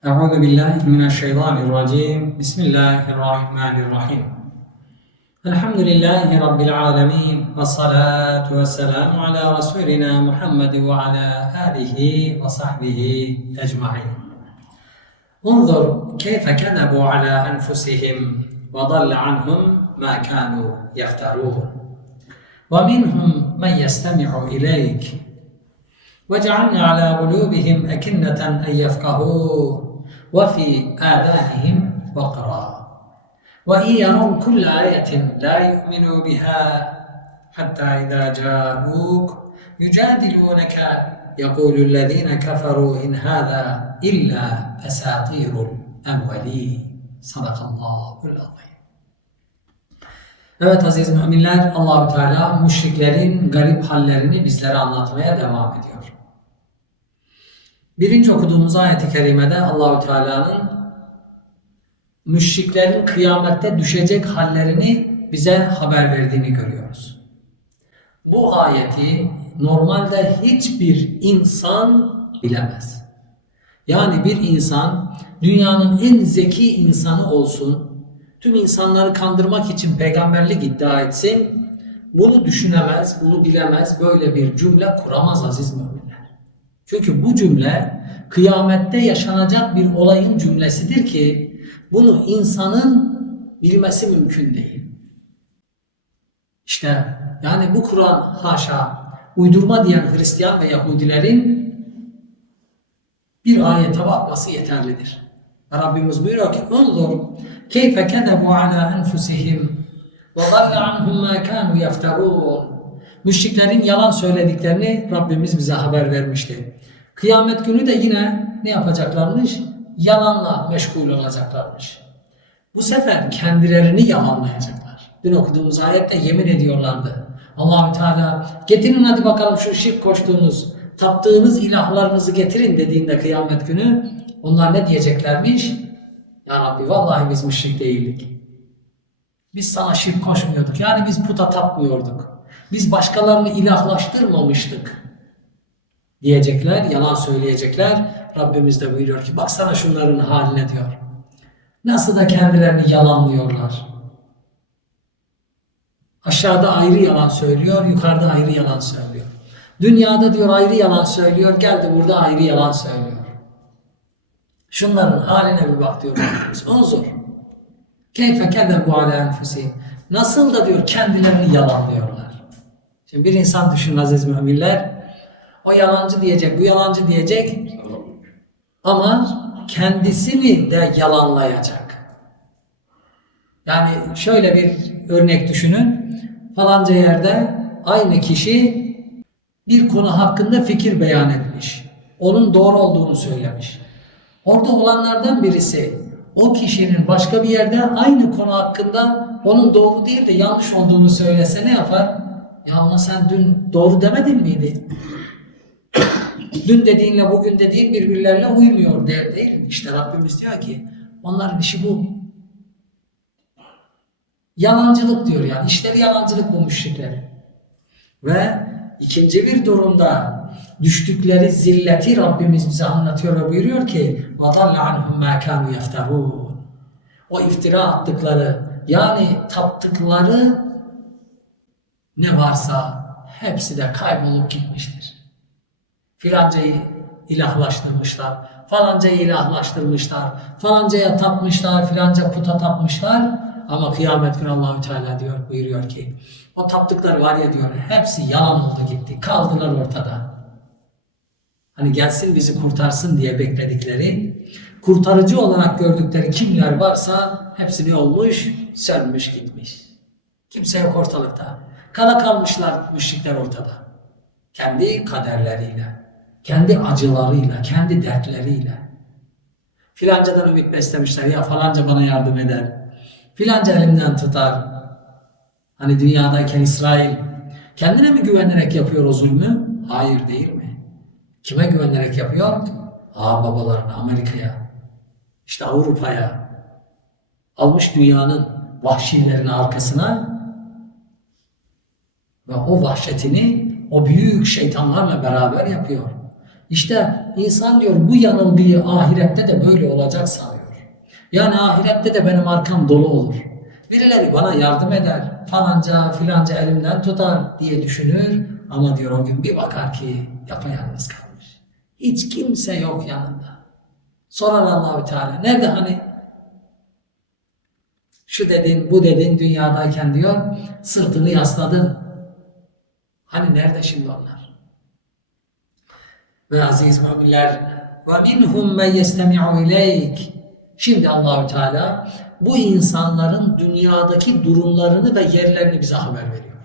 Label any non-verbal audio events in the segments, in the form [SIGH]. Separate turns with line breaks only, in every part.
أعوذ بالله من الشيطان الرجيم. بسم الله الرحمن الرحيم. الحمد لله رب العالمين والصلاة والسلام على رسولنا محمد وعلى آله وصحبه أجمعين. انظر كيف كذبوا على أنفسهم وضل عنهم ما كانوا يفترون. ومنهم من يستمع إليك. وجعلنا على قلوبهم أكنة أن يفقهوه. وفي آذانهم وقرا وإن يروا كل آية لا يؤمنوا بها حتى إذا جاءوك يجادلونك يقول الذين كفروا إن هذا إلا أساطير الأولين صدق الله العظيم Evet aziz müminler Allahü Teala müşriklerin garip hallerini bizlere anlatmaya devam ediyor. Birinci okuduğumuz ayet-i kerimede Allahü Teala'nın müşriklerin kıyamette düşecek hallerini bize haber verdiğini görüyoruz. Bu ayeti normalde hiçbir insan bilemez. Yani bir insan dünyanın en zeki insanı olsun, tüm insanları kandırmak için peygamberlik iddia etsin, bunu düşünemez, bunu bilemez, böyle bir cümle kuramaz aziz müminler. Çünkü bu cümle kıyamette yaşanacak bir olayın cümlesidir ki bunu insanın bilmesi mümkün değil. İşte yani bu Kur'an haşa uydurma diyen Hristiyan ve Yahudilerin bir ayete bakması yeterlidir. Rabbimiz buyuruyor ki Unzur keyfe kedebu ala enfusihim ve dalle anhum ma kanu yefterun Müşriklerin yalan söylediklerini Rabbimiz bize haber vermişti. Kıyamet günü de yine ne yapacaklarmış? Yalanla meşgul olacaklarmış. Bu sefer kendilerini yalanlayacaklar. Dün okuduğumuz ayette yemin ediyorlardı. Allahü Teala getirin hadi bakalım şu şirk koştuğunuz, taptığınız ilahlarınızı getirin dediğinde kıyamet günü onlar ne diyeceklermiş? Ya Rabbi vallahi biz müşrik değildik. Biz sana şirk koşmuyorduk. Yani biz puta tapmıyorduk. Biz başkalarını ilahlaştırmamıştık. Diyecekler, yalan söyleyecekler. Rabbimiz de buyuruyor ki baksana şunların haline diyor. Nasıl da kendilerini yalanlıyorlar. Aşağıda ayrı yalan söylüyor, yukarıda ayrı yalan söylüyor. Dünyada diyor ayrı yalan söylüyor, geldi burada ayrı yalan söylüyor. Şunların haline bir bak diyor Rabbimiz. Unzur. Keyfe kedebu ala enfusihim. Nasıl da diyor kendilerini yalanlıyorlar. Şimdi bir insan düşün aziz müminler. O yalancı diyecek, bu yalancı diyecek. Ama kendisini de yalanlayacak. Yani şöyle bir örnek düşünün. Falanca yerde aynı kişi bir konu hakkında fikir beyan etmiş. Onun doğru olduğunu söylemiş. Orada olanlardan birisi o kişinin başka bir yerde aynı konu hakkında onun doğru değil de yanlış olduğunu söylese ne yapar? Ya ona sen dün doğru demedin miydi? dün dediğinle bugün dediğin birbirlerine uymuyor der değil mi? İşte Rabbimiz diyor ki onların işi bu. Yalancılık diyor yani. İşleri yalancılık bu müşrikler. Ve ikinci bir durumda düştükleri zilleti Rabbimiz bize anlatıyor ve buyuruyor ki وَضَلَّ عَنْهُمْ مَا كَانُوا يَفْتَرُونَ O iftira attıkları yani taptıkları ne varsa hepsi de kaybolup gitmiştir. Filancayı ilahlaştırmışlar, falancayı ilahlaştırmışlar, falancaya tapmışlar, filanca puta tapmışlar ama kıyamet günü Allahü Teala diyor buyuruyor ki o taptıkları var ya diyor hepsi yalan oldu gitti. Kaldılar ortada. Hani gelsin bizi kurtarsın diye bekledikleri, kurtarıcı olarak gördükleri kimler varsa hepsi ne olmuş? Sönmüş gitmiş. Kimse yok ortalıkta. Kala kalmışlar müşrikler ortada. Kendi kaderleriyle, kendi acılarıyla, kendi dertleriyle. Filancadan ümit beslemişler. Ya falanca bana yardım eder. Filanca elimden tutar. Hani dünyadayken İsrail kendine mi güvenerek yapıyor o zulmü? Hayır değil mi? Kime güvenerek yapıyor? Aa babalarına, Amerika'ya, işte Avrupa'ya. Almış dünyanın vahşilerini arkasına ve o vahşetini o büyük şeytanlarla beraber yapıyor. İşte insan diyor bu yanılgıyı ahirette de böyle olacak sanıyor. Yani ahirette de benim arkam dolu olur. Birileri bana yardım eder. Falanca filanca elimden tutar diye düşünür. Ama diyor o gün bir bakar ki yapayalnız kalmış. Hiç kimse yok yanında. Sorar Allahü Teala. Nerede hani? Şu dedin, bu dedin dünyadayken diyor, sırtını yasladın. Hani nerede şimdi onlar? Ve aziz müminler, ve minhum men yestemi'u ileyk. Şimdi Allahü Teala bu insanların dünyadaki durumlarını ve yerlerini bize haber veriyor.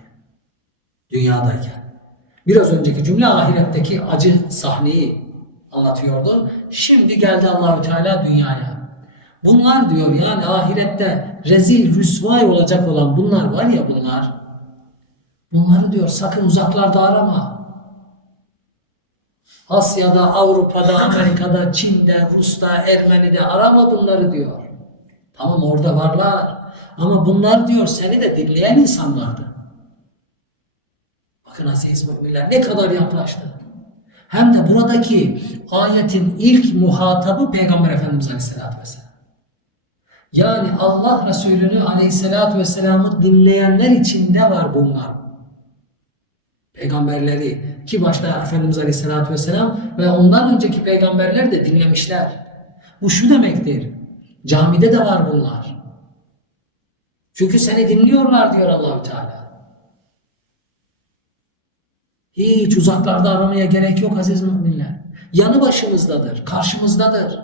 Dünyadayken. Biraz önceki cümle ahiretteki acı sahneyi anlatıyordu. Şimdi geldi Allahü Teala dünyaya. Bunlar diyor yani ahirette rezil rüsvay olacak olan bunlar var ya bunlar. Bunları diyor sakın uzaklarda arama. Asya'da, Avrupa'da, Amerika'da, Çin'de, Rus'ta, Ermeni'de arama bunları diyor. Tamam orada varlar. Ama bunlar diyor seni de dinleyen insanlardı. Bakın aziz müminler ne kadar yaklaştı. Hem de buradaki ayetin ilk muhatabı Peygamber Efendimiz Aleyhisselatü Vesselam. Yani Allah Resulü'nü Aleyhisselatü Vesselam'ı dinleyenler içinde var bunlar. Peygamberleri ki başta Efendimiz Aleyhisselatü Vesselam ve ondan önceki peygamberler de dinlemişler. Bu şu demektir. Camide de var bunlar. Çünkü seni dinliyorlar diyor Allahü Teala. Hiç uzaklarda aramaya gerek yok aziz müminler. Yanı başımızdadır, karşımızdadır.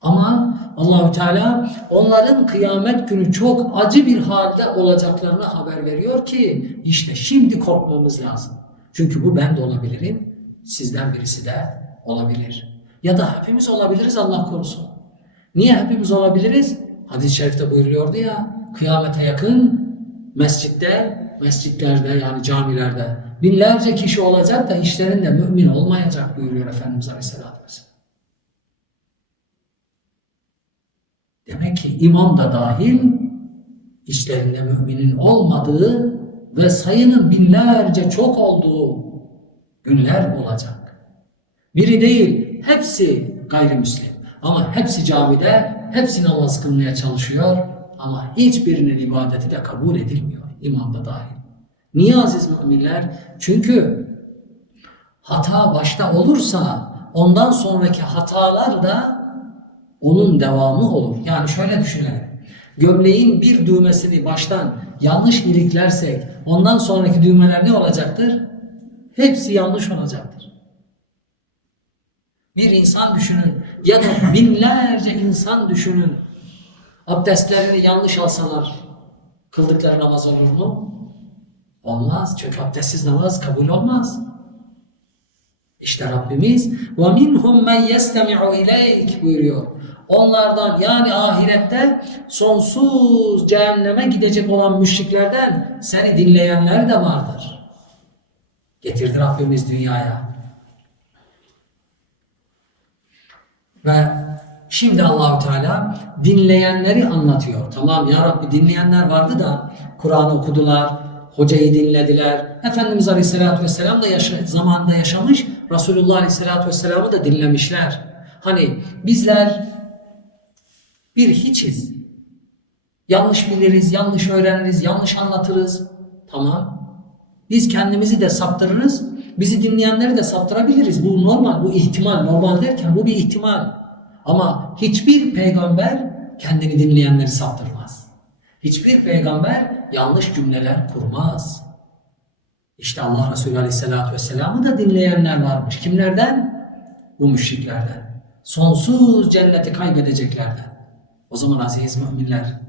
Ama Allahü Teala onların kıyamet günü çok acı bir halde olacaklarını haber veriyor ki işte şimdi korkmamız lazım. Çünkü bu ben de olabilirim, sizden birisi de olabilir. Ya da hepimiz olabiliriz Allah korusun. Niye hepimiz olabiliriz? Hadis-i şerifte buyuruyordu ya, kıyamete yakın mescitte, mescitlerde yani camilerde binlerce kişi olacak da işlerinde mümin olmayacak buyuruyor Efendimiz Aleyhisselatü Vesselam. Demek ki imam da dahil içlerinde müminin olmadığı ve sayının binlerce çok olduğu günler olacak. Biri değil, hepsi gayrimüslim. Ama hepsi camide, hepsi namaz kılmaya çalışıyor ama hiçbirinin ibadeti de kabul edilmiyor. İmam da dahil. Niye aziz müminler? Çünkü hata başta olursa ondan sonraki hatalar da onun devamı olur. Yani şöyle düşünelim. Gömleğin bir düğmesini baştan yanlış iliklersek ondan sonraki düğmeler ne olacaktır? Hepsi yanlış olacaktır. Bir insan düşünün ya da binlerce insan düşünün. Abdestlerini yanlış alsalar kıldıkları namaz olur mu? Olmaz. Çünkü abdestsiz namaz kabul olmaz. İşte Rabbimiz وَمِنْهُمْ مَنْ يَسْتَمِعُ اِلَيْكِ buyuruyor. Onlardan yani ahirette sonsuz cehenneme gidecek olan müşriklerden seni dinleyenler de vardır. Getirdi Rabbimiz dünyaya. Ve şimdi Allahu Teala dinleyenleri anlatıyor. Tamam ya Rabbi dinleyenler vardı da Kur'an okudular, hocayı dinlediler. Efendimiz Aleyhisselatü Vesselam da yaşa, zamanında yaşamış, Resulullah Aleyhisselatü Vesselam'ı da dinlemişler. Hani bizler bir hiçiz. Yanlış biliriz, yanlış öğreniriz, yanlış anlatırız. Tamam. Biz kendimizi de saptırırız. Bizi dinleyenleri de saptırabiliriz. Bu normal, bu ihtimal. Normal derken bu bir ihtimal. Ama hiçbir peygamber kendini dinleyenleri saptırmaz. Hiçbir peygamber yanlış cümleler kurmaz. İşte Allah Resulü Aleyhisselatü Vesselam'ı da dinleyenler varmış. Kimlerden? Bu müşriklerden. Sonsuz cenneti kaybedeceklerden. O zaman aziz müminler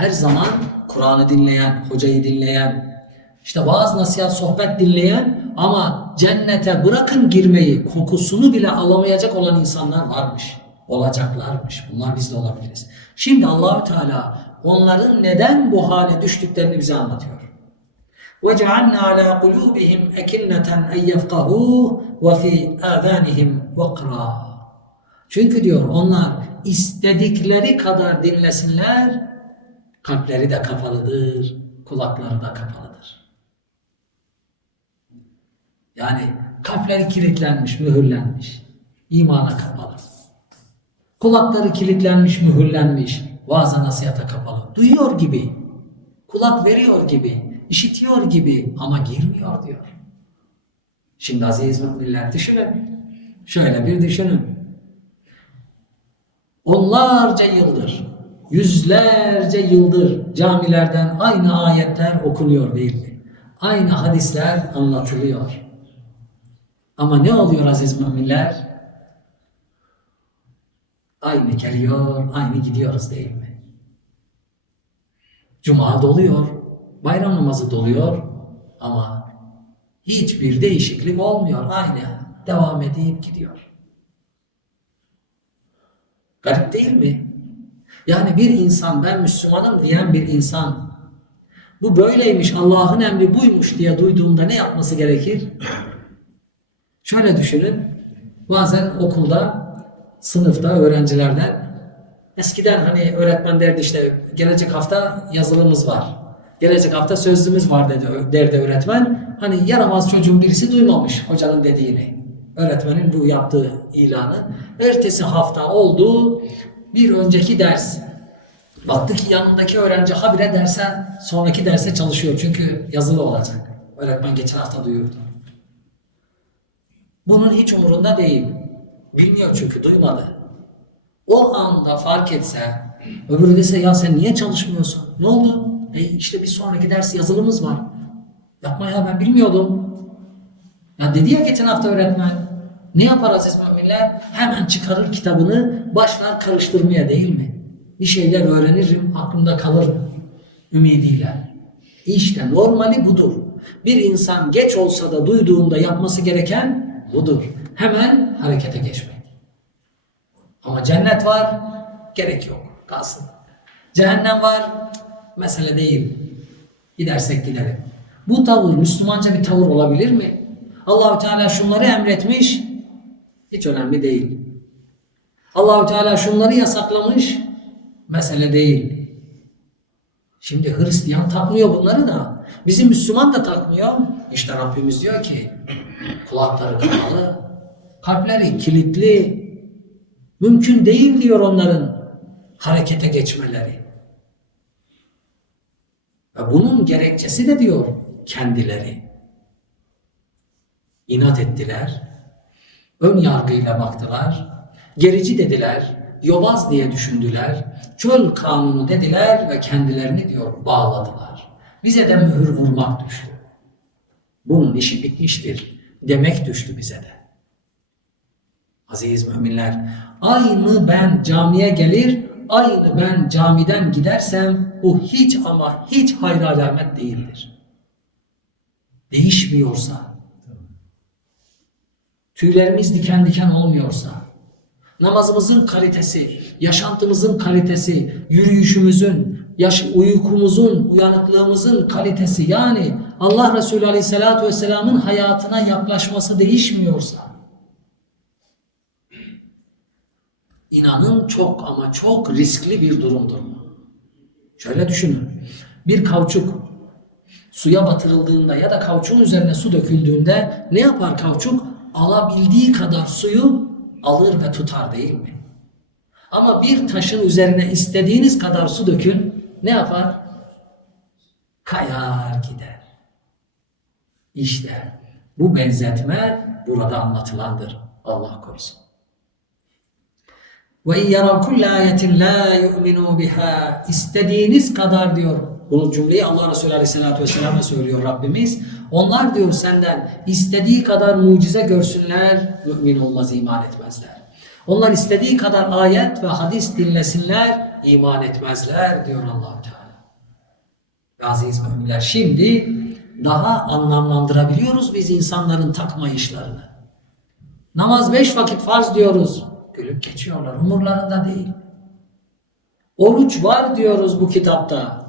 her zaman Kur'an'ı dinleyen, hocayı dinleyen, işte vaaz nasihat sohbet dinleyen ama cennete bırakın girmeyi kokusunu bile alamayacak olan insanlar varmış. Olacaklarmış. Bunlar biz de olabiliriz. Şimdi Allahü Teala onların neden bu hale düştüklerini bize anlatıyor. وَجَعَلْنَا عَلَى قُلُوبِهِمْ اَكِنَّةً اَنْ يَفْقَهُوهُ وَفِي آذَانِهِمْ وَقْرًا Çünkü diyor onlar istedikleri kadar dinlesinler, kalpleri de kapalıdır, kulakları da kapalıdır. Yani Kalpleri kilitlenmiş, mühürlenmiş. İmana kapalı. Kulakları kilitlenmiş, mühürlenmiş. Vaaza nasihata kapalı. Duyuyor gibi. Kulak veriyor gibi. işitiyor gibi ama girmiyor diyor. Şimdi aziz müminler düşünün. Şöyle bir düşünün. Onlarca yıldır, yüzlerce yıldır camilerden aynı ayetler okunuyor değil mi? Aynı hadisler anlatılıyor. Ama ne oluyor aziz müminler? Aynı geliyor, aynı gidiyoruz değil mi? Cuma doluyor, bayram namazı doluyor ama hiçbir değişiklik olmuyor. Aynı devam edip gidiyor. Garip değil mi? Yani bir insan ben Müslümanım diyen bir insan bu böyleymiş Allah'ın emri buymuş diye duyduğunda ne yapması gerekir? Şöyle düşünün. Bazen okulda, sınıfta öğrencilerden eskiden hani öğretmen derdi işte gelecek hafta yazılımız var. Gelecek hafta sözlümüz var dedi, derdi öğretmen. Hani yaramaz çocuğun birisi duymamış hocanın dediğini. Öğretmenin bu yaptığı ilanı. Ertesi hafta oldu bir önceki ders. Baktı ki yanındaki öğrenci habire dersen sonraki derse çalışıyor. Çünkü yazılı olacak. Öğretmen geçen hafta duyurdu. Bunun hiç umurunda değil. Bilmiyor çünkü duymadı. O anda fark etse, öbürü dese ya sen niye çalışmıyorsun? Ne oldu? E işte bir sonraki ders yazılımız var. Yapma ya ben bilmiyordum. Ya dedi ya geçen hafta öğretmen. Ne yapar aziz müminler? Hemen çıkarır kitabını, başlar karıştırmaya değil mi? Bir şeyler öğrenirim, aklımda kalır ümidiyle. İşte normali budur. Bir insan geç olsa da duyduğunda yapması gereken budur. Hemen harekete geçmek. Ama cennet var, gerek yok. Kalsın. Cehennem var, mesele değil. Gidersek gidelim. Bu tavır Müslümanca bir tavır olabilir mi? Allahü Teala şunları emretmiş, hiç önemli değil. Allahü Teala şunları yasaklamış, mesele değil. Şimdi Hristiyan takmıyor bunları da. Bizim Müslüman da takmıyor. İşte Rabbimiz diyor ki kulakları kapalı, kalpleri kilitli. Mümkün değil diyor onların harekete geçmeleri. Ve bunun gerekçesi de diyor kendileri. İnat ettiler, ön yargıyla baktılar, gerici dediler, yobaz diye düşündüler, çöl kanunu dediler ve kendilerini diyor bağladılar. Bize de mühür vurmak düştü. Bunun işi bitmiştir demek düştü bize de. Aziz müminler, aynı ben camiye gelir, aynı ben camiden gidersem bu hiç ama hiç hayır alamet değildir. Değişmiyorsa, tüylerimiz diken diken olmuyorsa, namazımızın kalitesi, yaşantımızın kalitesi, yürüyüşümüzün, yaş uykumuzun, uyanıklığımızın kalitesi yani Allah Resulü Aleyhisselatü Vesselam'ın hayatına yaklaşması değişmiyorsa inanın çok ama çok riskli bir durumdur. Şöyle düşünün. Bir kauçuk suya batırıldığında ya da kauçuğun üzerine su döküldüğünde ne yapar kauçuk? Alabildiği kadar suyu alır ve tutar değil mi? Ama bir taşın üzerine istediğiniz kadar su dökün ne yapar? Kayar gider. İşte bu benzetme burada anlatılandır. Allah korusun. Ve yara kulle ayetin la yu'minu. İstediğiniz kadar diyor. Bunu cümleyi Allah Resulü Aleyhisselatü Vesselam'a söylüyor Rabbimiz. Onlar diyor senden istediği kadar mucize görsünler, mümin olmaz, iman etmezler. Onlar istediği kadar ayet ve hadis dinlesinler, iman etmezler diyor allah Teala. Aziz müminler şimdi daha anlamlandırabiliyoruz biz insanların takmayışlarını. Namaz beş vakit farz diyoruz. Gülüp geçiyorlar. Umurlarında değil. Oruç var diyoruz bu kitapta.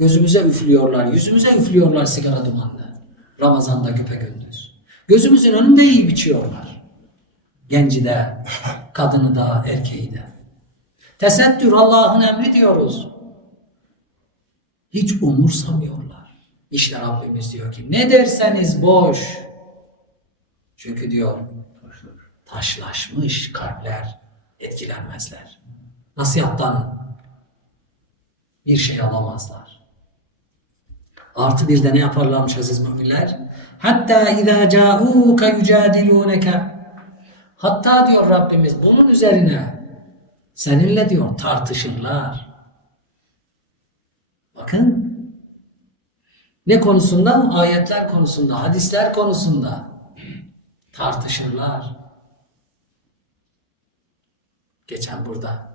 Gözümüze üflüyorlar. Yüzümüze üflüyorlar sigara dumanlı. Ramazan'da küpe gündüz. Gözümüzün önünde iyi biçiyorlar. Genci de, [LAUGHS] kadını da, erkeği de. Tesettür Allah'ın emri diyoruz. Hiç umursamıyorlar. İşte Rabbimiz diyor ki ne derseniz boş. Çünkü diyor taşlaşmış kalpler etkilenmezler. Nasihattan bir şey alamazlar. Artı bir de ne yaparlarmış aziz müminler? Hatta izâ câûke yücâdilûneke Hatta diyor Rabbimiz bunun üzerine seninle diyor tartışırlar. Bakın ne konusunda? Ayetler konusunda, hadisler konusunda tartışırlar. Geçen burada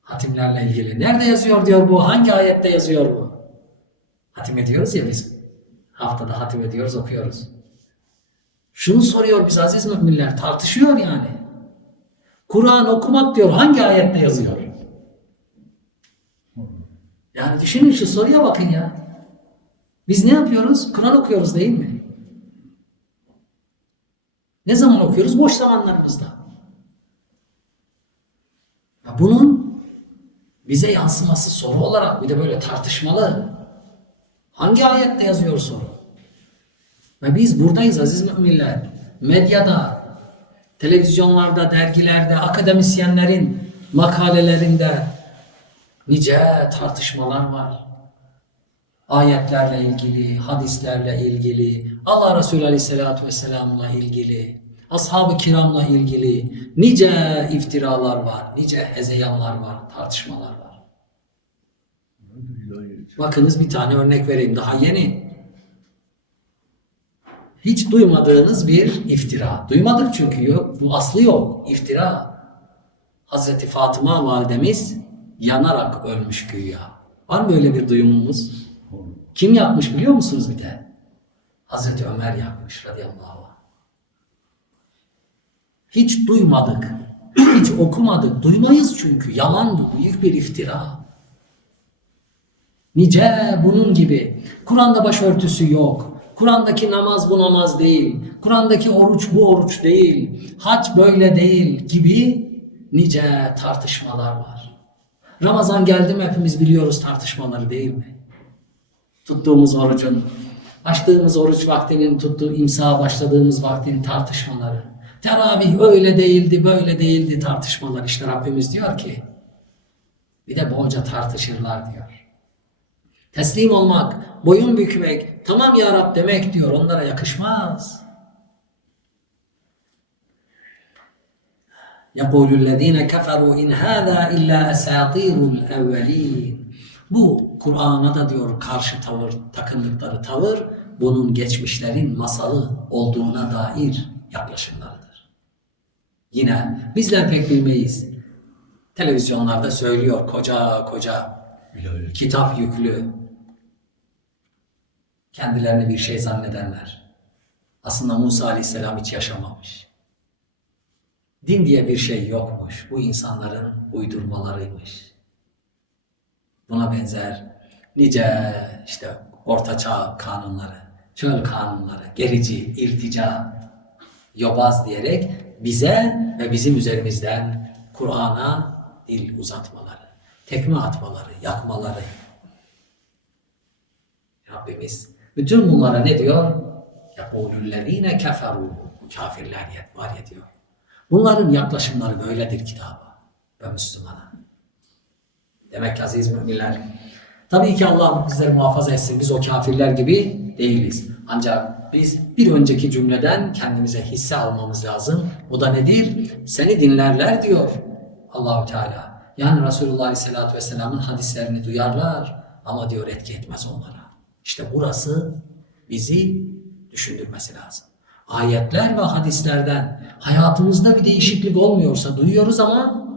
hatimlerle ilgili. Nerede yazıyor diyor bu? Hangi ayette yazıyor bu? Hatim ediyoruz ya biz. Haftada hatim ediyoruz, okuyoruz. Şunu soruyor biz aziz müminler, tartışıyor yani. Kur'an okumak diyor hangi ayette yazıyor? Yani düşünün şu soruya bakın ya. Biz ne yapıyoruz? Kur'an okuyoruz değil mi? Ne zaman okuyoruz? Boş zamanlarımızda. Ya bunun bize yansıması soru olarak bir de böyle tartışmalı. Hangi ayette yazıyor soru? Ve biz buradayız aziz müminler. Medyada, televizyonlarda, dergilerde, akademisyenlerin makalelerinde nice tartışmalar var. Ayetlerle ilgili, hadislerle ilgili, Allah Resulü Aleyhisselatü Vesselam'la ilgili, ashab-ı kiramla ilgili nice iftiralar var, nice hezeyanlar var, tartışmalar var. Bakınız bir tane örnek vereyim daha yeni. Hiç duymadığınız bir iftira. Duymadık çünkü yok. Bu aslı yok. İftira. Hazreti Fatıma validemiz yanarak ölmüş güya. Var mı öyle bir duyumumuz? Kim yapmış biliyor musunuz bir de? Hazreti Ömer yapmış radıyallahu anh. Hiç duymadık. Hiç okumadık. Duymayız çünkü. Yalan bu. Büyük bir iftira. Nice bunun gibi. Kur'an'da başörtüsü yok. Kur'an'daki namaz bu namaz değil. Kur'an'daki oruç bu oruç değil. Hac böyle değil gibi nice tartışmalar var. Ramazan geldi mi hepimiz biliyoruz tartışmaları değil mi? Tuttuğumuz orucun, açtığımız oruç vaktinin tuttuğu imsaha başladığımız vaktin tartışmaları. Teravih öyle değildi, böyle değildi tartışmalar. İşte Rabbimiz diyor ki bir de bolca tartışırlar diyor. Teslim olmak, boyun bükmek, tamam ya Rab demek diyor onlara yakışmaz. يَقُولُ الَّذ۪ينَ كَفَرُوا اِنْ هَذَا اِلَّا اَسَاطِيرُ الْاَوَّل۪ينَ Bu Kur'an'a da diyor karşı tavır, takındıkları tavır bunun geçmişlerin masalı olduğuna dair yaklaşımlarıdır. Yine bizler pek bilmeyiz. Televizyonlarda söylüyor koca koca kitap yüklü kendilerini bir şey zannedenler. Aslında Musa Aleyhisselam hiç yaşamamış. Din diye bir şey yokmuş. Bu insanların uydurmalarıymış. Buna benzer nice işte ortaçağ kanunları, çöl kanunları, gerici, irtica, yobaz diyerek bize ve bizim üzerimizden Kur'an'a dil uzatmaları, tekme atmaları, yakmaları. Rabbimiz bütün bunlara ne diyor? يَقُولُ keferu Kafirler var ya diyor. Bunların yaklaşımları böyledir kitaba ve Müslümana. Demek ki aziz müminler, tabii ki Allah bizleri muhafaza etsin. Biz o kafirler gibi değiliz. Ancak biz bir önceki cümleden kendimize hisse almamız lazım. O da nedir? Seni dinlerler diyor Allahu Teala. Yani Resulullah Aleyhisselatü Vesselam'ın hadislerini duyarlar ama diyor etki etmez onlara. İşte burası bizi düşündürmesi lazım. Ayetler ve hadislerden hayatımızda bir değişiklik olmuyorsa duyuyoruz ama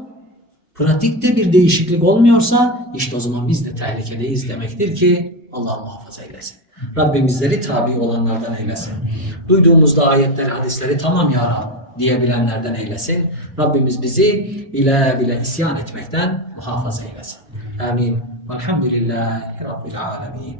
pratikte bir değişiklik olmuyorsa işte o zaman biz de tehlikedeyiz demektir ki Allah muhafaza eylesin. Rabbim bizleri tabi olanlardan eylesin. Duyduğumuzda ayetleri, hadisleri tamam ya Rab diyebilenlerden eylesin. Rabbimiz bizi bile bile isyan etmekten muhafaza eylesin. Amin. Velhamdülillahi Rabbil alemin.